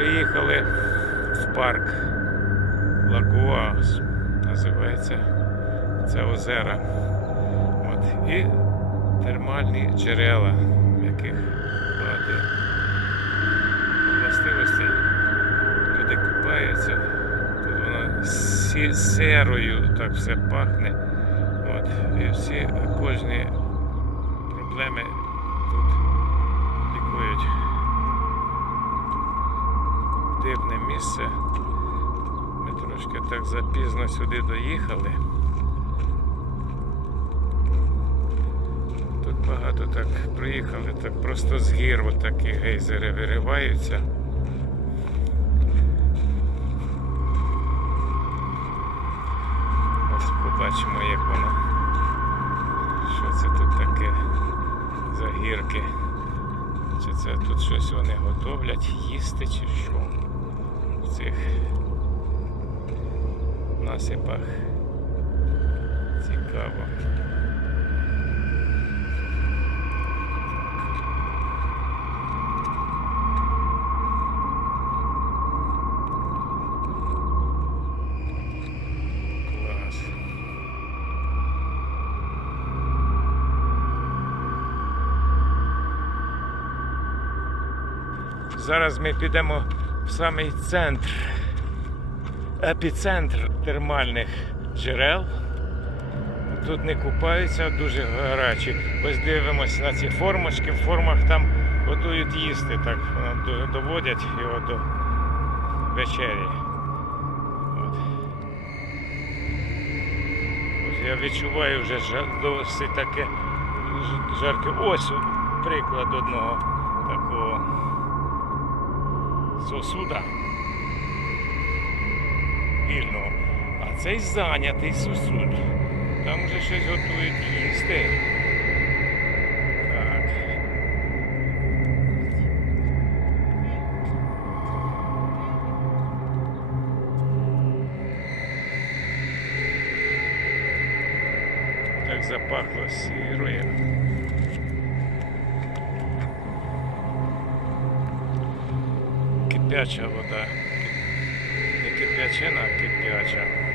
Приїхали в парк Лагуа, називається це озера. От. І термальні джерела, яких багато властивостей. Люди купаються. Тут воно серою так все пахне. От. І всі кожні проблеми тут Дивне місце. Ми трошки так запізно сюди доїхали. Тут багато так приїхали, так просто з гір такі гейзери вириваються. Ось побачимо, як воно. Що це тут таке за гірки? Чи це тут щось вони готовлять, їсти чи що? В цих насипах. Цікаво. Зараз ми підемо самий центр, епіцентр термальних джерел. Тут не купаються, дуже гарячі. Ось дивимося на ці формочки. В формах там готують їсти, так доводять його до вечері. Я відчуваю вже досить таке жарке. Ось приклад одного такого сосуда вільного. А цей зайнятий сосуд. Там вже щось готують їсти. Так. Так запахло сірою. Кипяча вода. Не кип'ячина, а кипяча.